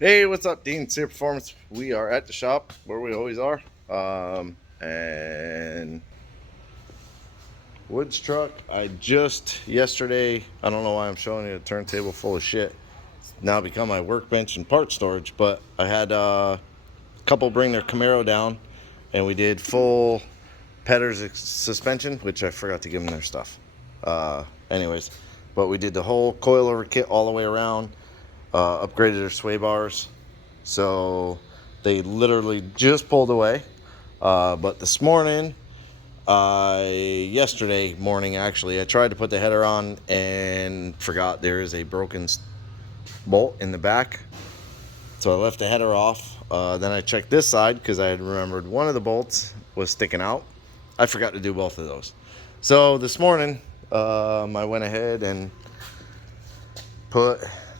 Hey, what's up, Dean? Sear Performance. We are at the shop where we always are. And Woods truck. I just yesterday, I don't know why I'm showing you a turntable full of shit. It's now become my workbench and part storage, but I had a couple bring their Camaro down and we did full Petters suspension, which I forgot to give them their stuff. Anyways, but we did the whole coilover kit all the way around, upgraded their sway bars. So they literally just pulled away. But this morning, yesterday morning actually, I tried to put the header on and forgot there is a broken bolt in the back. So I left the header off. Then I checked this side because I had remembered one of the bolts was sticking out. I forgot to do both of those. So this morning, I went ahead and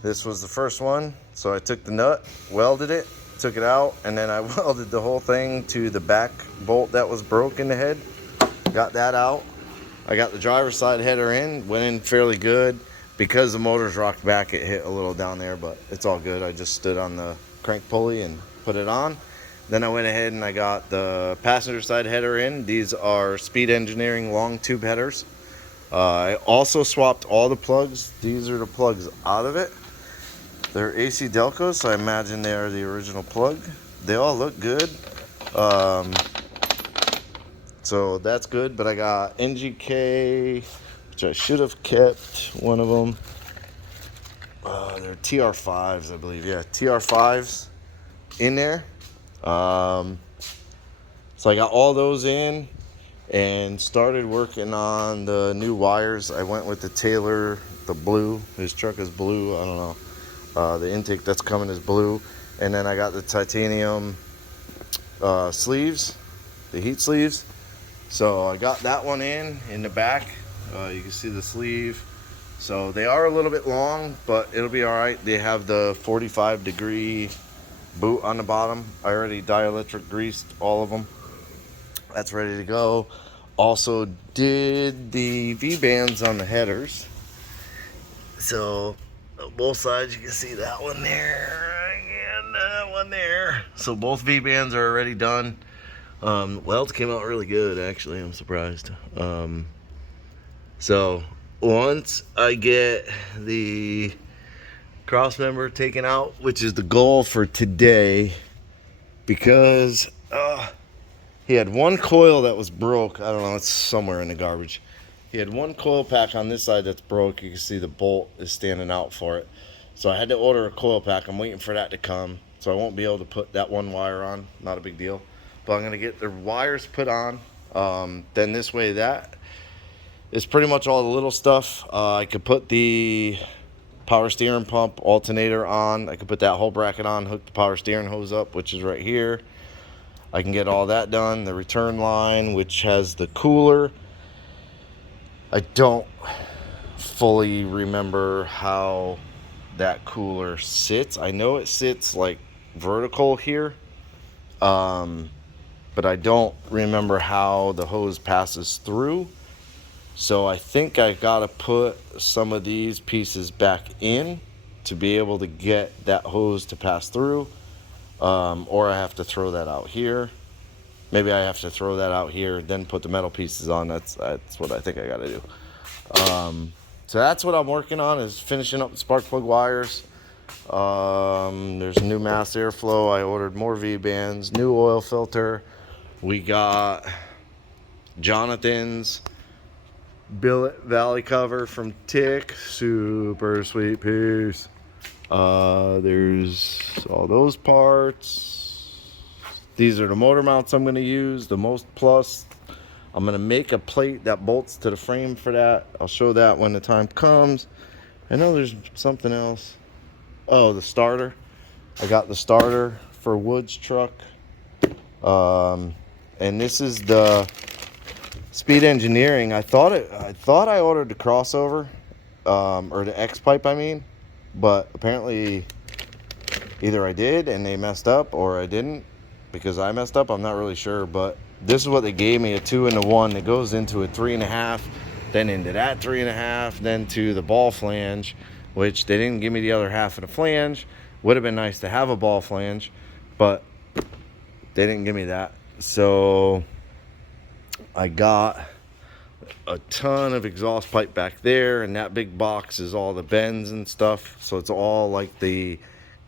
this was the first one. So I took the nut, welded it, took it out, and then I welded the whole thing to the back bolt that was broke in the head. Got that out. I got the driver's side header in, went in fairly good. Because the motor's rocked back, it hit a little down there, but it's all good. I just stood on the crank pulley and put it on. Then I went ahead and I got the passenger side header in. These are Speed Engineering long tube headers. I also swapped all the plugs. These are the plugs out of it. They're AC Delcos, so I imagine they are the original plug. They all look good. So that's good, but I got NGK, which I should have kept one of them. They're TR5s, I believe. Yeah, TR5s in there. So I got all those in and started working on the new wires. I went with the Taylor, the blue. His truck is blue. I don't know. The intake that's coming is blue. And then I got the titanium sleeves, the heat sleeves. So I got that one in the back. You can see the sleeve. So they are a little bit long, but it'll be all right. They have the 45-degree boot on the bottom. I already dielectric greased all of them. That's ready to go. Also did the V-bands on the headers. So both sides, you can see that one there and that one there. So both V-bands are already done. Welds came out really good, actually. I'm surprised. So once I get the cross member taken out, which is the goal for today, because he had one coil that was broke. I don't know, it's somewhere in the garbage. He had one coil pack on this side that's broke. You can see the bolt is standing out for it. So I had to order a coil pack. I'm waiting for that to come. So I won't be able to put that one wire on. Not a big deal. But I'm going to get the wires put on. Then this way that is pretty much all the little stuff. I could put the power steering pump alternator on. I could put that whole bracket on, hook the power steering hose up, which is right here. I can get all that done. The return line, which has the cooler. I don't fully remember how that cooler sits. I know it sits like vertical here, but I don't remember how the hose passes through. So I think I gotta put some of these pieces back in to be able to get that hose to pass through, or I have to throw that out here. Maybe I have to throw that out here, then put the metal pieces on. That's what I think I gotta do. So that's what I'm working on, is finishing up the spark plug wires. There's a new mass airflow. I ordered more V-bands, new oil filter. We got Jonathan's billet valley cover from Tick, super sweet piece. There's all those parts. These are the motor mounts I'm going to use, the Most Plus. I'm going to make a plate that bolts to the frame for that. I'll show that when the time comes. I know there's something else. Oh, the starter. I got the starter for Woods truck. And this is the Speed Engineering. I thought I ordered the crossover, or the X pipe, I mean, but apparently either I did and they messed up, or I didn't because I messed up. I'm not really sure, but this is what they gave me: a 2-in-1 that goes into a 3.5, then into that 3.5, then to the ball flange, which they didn't give me the other half of the flange. Would have been nice to have a ball flange, but they didn't give me that. So I got a ton of exhaust pipe back there, and that big box is all the bends and stuff. So it's all like the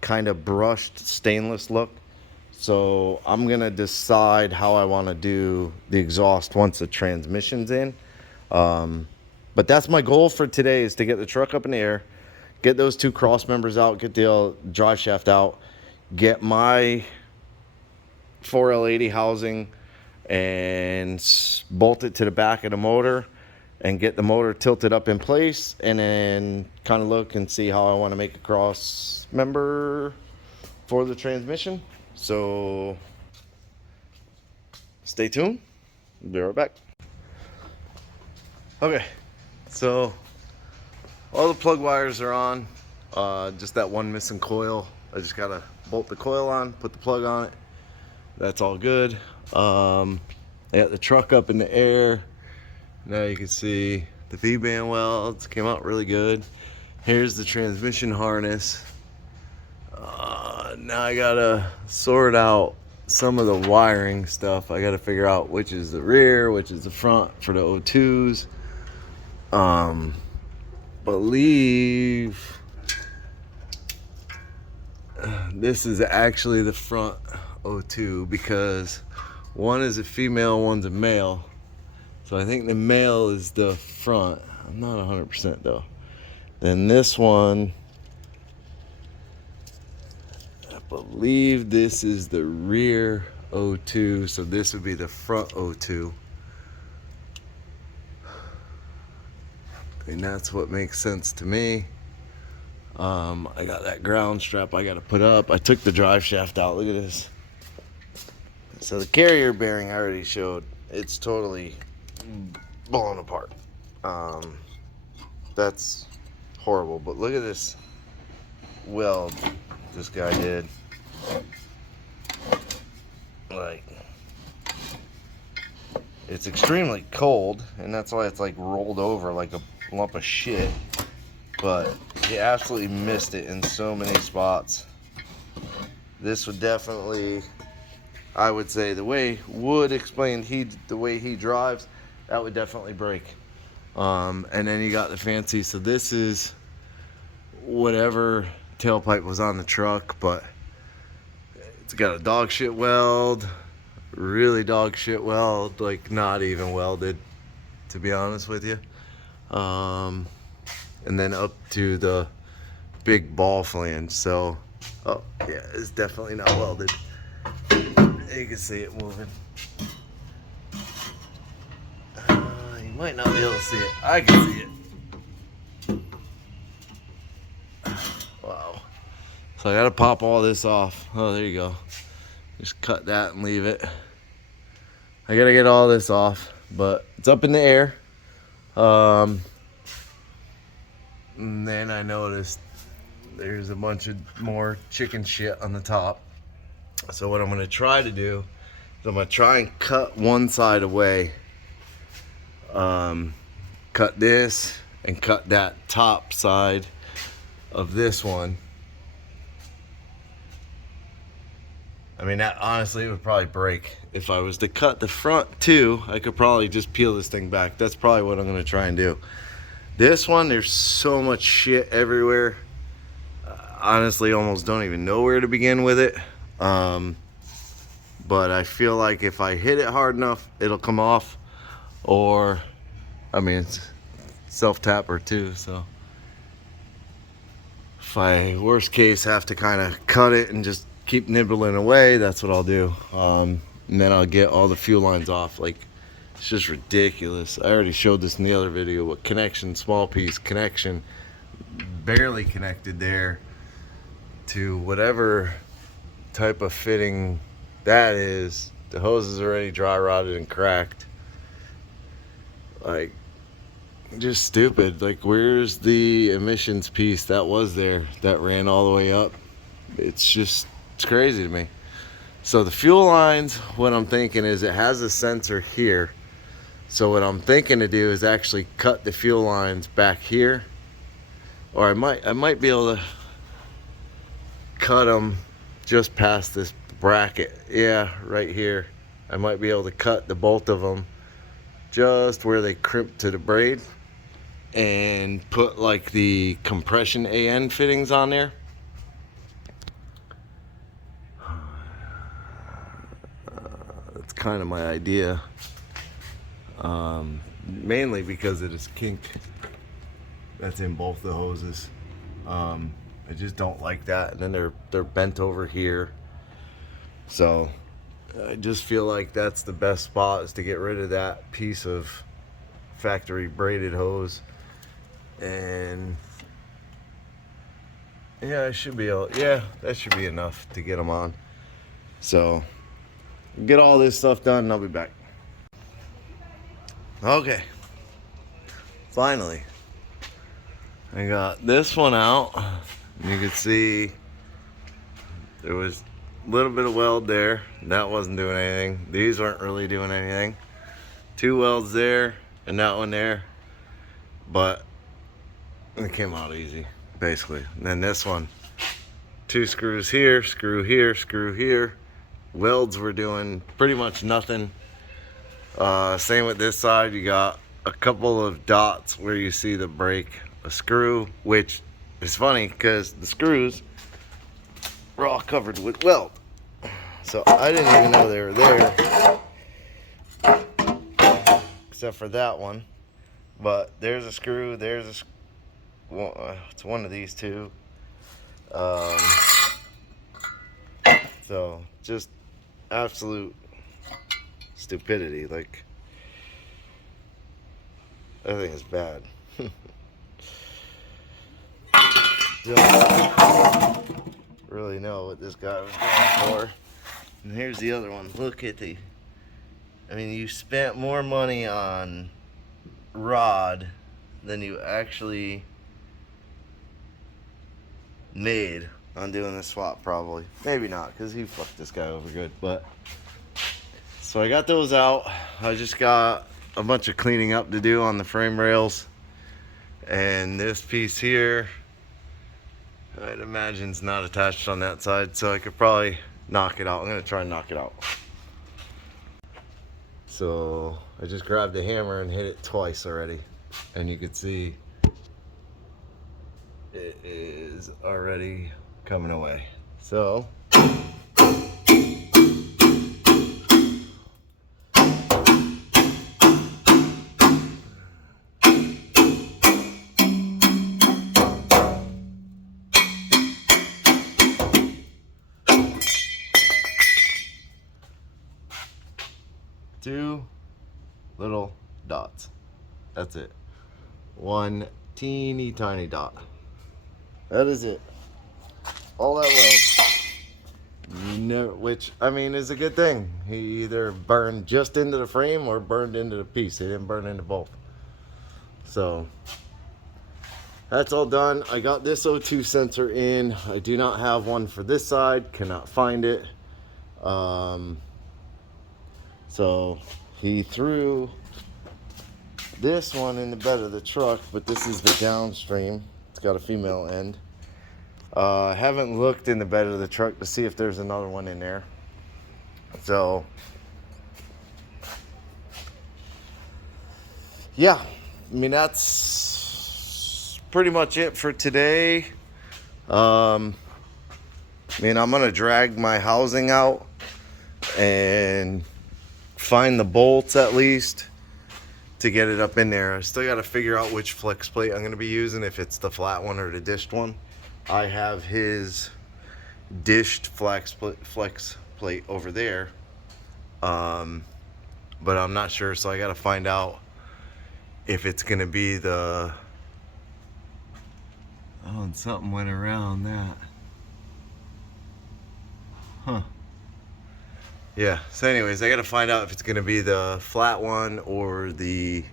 kind of brushed stainless look. So I'm gonna decide how I want to do the exhaust once the transmission's in. But that's my goal for today, is to get the truck up in the air, get those two cross members out, get the drive shaft out, get my 4L80 housing and bolt it to the back of the motor and get the motor tilted up in place, and then kind of look and see how I want to make a cross member for the transmission. So stay tuned. Be right back. Okay, so all the plug wires are on. Just that one missing coil. I just gotta bolt the coil on, put the plug on it. That's all good. I got the truck up in the air. Now you can see the V-band welds came out really good. Here's the transmission harness. Now I gotta sort out some of the wiring stuff. I gotta figure out which is the rear, which is the front for the O2s. Believe this is actually the front O2, because one is a female, one's a male. So I think the male is the front. I'm not 100% though. Then this one, I believe this is the rear O2. So this would be the front O2. And that's what makes sense to me. I got that ground strap I got to put up. I took the drive shaft out. Look at this. So the carrier bearing I already showed, it's totally blown apart. That's horrible. But look at this weld this guy did. Like, it's extremely cold, and that's why it's like rolled over like a lump of shit. But he absolutely missed it in so many spots. This would definitely, I would say, the way Wood explained the way he drives, that would definitely break. And then you got the fancy, so this is whatever tailpipe was on the truck, but it's got a dog shit weld, really dog shit weld, like not even welded, to be honest with you. And then up to the big ball flange. So, oh yeah, it's definitely not welded. You can see it moving. You might not be able to see it. I can see it. Wow. So I gotta pop all this off. Oh, there you go. Just cut that and leave it. I gotta get all this off, but it's up in the air. And then I noticed there's a bunch of more chicken shit on the top. So what I'm gonna try to do is I'm gonna try and cut one side away. Cut this and cut that top side of this one. I mean, that honestly would probably break. If I was to cut the front too, I could probably just peel this thing back. That's probably what I'm gonna try and do. This one, there's so much shit everywhere. Honestly, almost don't even know where to begin with it. But I feel like if I hit it hard enough, it'll come off. Or, I mean, it's self-tapper too, so. If I, worst case, have to kind of cut it and just keep nibbling away, that's what I'll do. And then I'll get all the fuel lines off. Like, it's just ridiculous. I already showed this in the other video, but connection, small piece, connection, barely connected there to whatever type of fitting that is. The hose is already dry rotted and cracked. Like, just stupid. Like, where's the emissions piece that was there that ran all the way up? It's crazy to me. So the fuel lines, what I'm thinking is it has a sensor here. So what I'm thinking to do is actually cut the fuel lines back here. Or I might be able to cut them just past this bracket. Yeah, right here. I might be able to cut the both of them just where they crimp to the braid and put like the compression AN fittings on there. That's kind of my idea. Mainly because of this kink that's in both the hoses. I just don't like that, and then they're bent over here. So I just feel like that's the best spot, is to get rid of that piece of factory braided hose. And yeah, I should be able, yeah, that should be enough to get them on. So get all this stuff done and I'll be back. Okay, finally I got this one out. You can see there was a little bit of weld there. That wasn't doing anything. These weren't really doing anything. 2 welds there and that one there, but it came out easy, basically. And then this one, 2 screws here, screw here, screw here. Welds were doing pretty much nothing. Same with this side. You got a couple of dots where you see the break, a screw, which is funny because the screws were all covered with weld. So I didn't even know they were there, except for that one. But there's a screw, there's a it's one of these two. So just absolute stupidity. Like, I think it's bad. Don't really know what this guy was going for. And here's the other one. Look at the, I mean, you spent more money on rod than you actually made on doing the swap, probably. Maybe not, because he fucked this guy over good. But so I got those out. I just got a bunch of cleaning up to do on the frame rails. And this piece here, I'd imagine it's not attached on that side, so I could probably knock it out. I'm gonna try and knock it out. So I just grabbed the hammer and hit it twice already, and you can see it is already coming away. So two little dots. That's it. One teeny tiny dot. That is it. All that weld. No, which I mean is a good thing. He either burned just into the frame or burned into the piece. He didn't burn into both. So that's all done. I got this O2 sensor in. I do not have one for this side. Cannot find it. So he threw this one in the bed of the truck, but this is the downstream. It's got a female end. I haven't looked in the bed of the truck to see if there's another one in there. So yeah, I mean, that's pretty much it for today. I mean, I'm gonna drag my housing out and find the bolts at least to get it up in there. I still got to figure out which flex plate I'm going to be using, if it's the flat one or the dished one. I have his dished flex plate over there, but I'm not sure, so I got to find out if it's going to be the, oh, and something went around that. Huh. Yeah, so anyways, I gotta find out if it's gonna be the flat one or the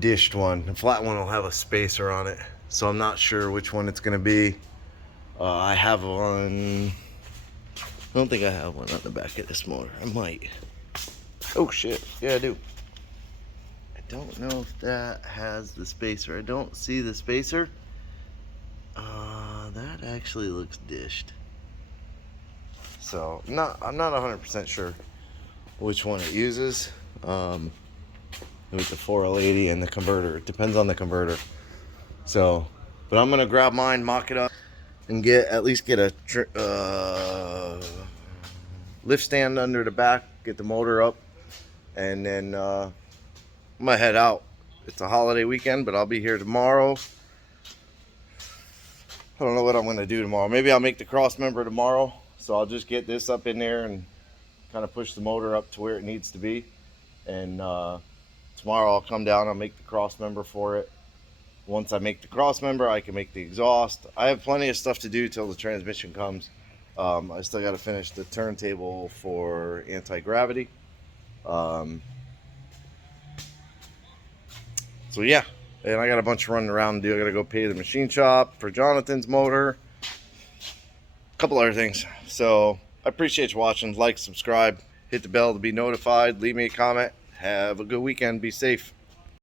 dished one. The flat one will have a spacer on it, so I'm not sure which one it's gonna be. I have one, I don't think I have one on the back of this motor. I might. Oh shit, yeah I do. I don't know if that has the spacer. I don't see the spacer. That actually looks dished. So I'm not 100% sure which one it uses. With the 4L80 and the converter, it depends on the converter. So, but I'm gonna grab mine, mock it up, and at least get a lift stand under the back, get the motor up, and then I'm gonna head out. It's a holiday weekend, but I'll be here tomorrow. I don't know what I'm gonna do tomorrow. Maybe I'll make the cross member tomorrow. So I'll just get this up in there and kind of push the motor up to where it needs to be. And tomorrow I'll come down, I'll make the cross member for it. Once I make the cross member, I can make the exhaust. I have plenty of stuff to do till the transmission comes. I still got to finish the turntable for anti-gravity. So yeah, and I got a bunch of running around to do. I got to go pay the machine shop for Jonathan's motor. A couple other things. So I appreciate you watching. Like, subscribe, hit the bell to be notified. Leave me a comment. Have a good weekend. Be safe.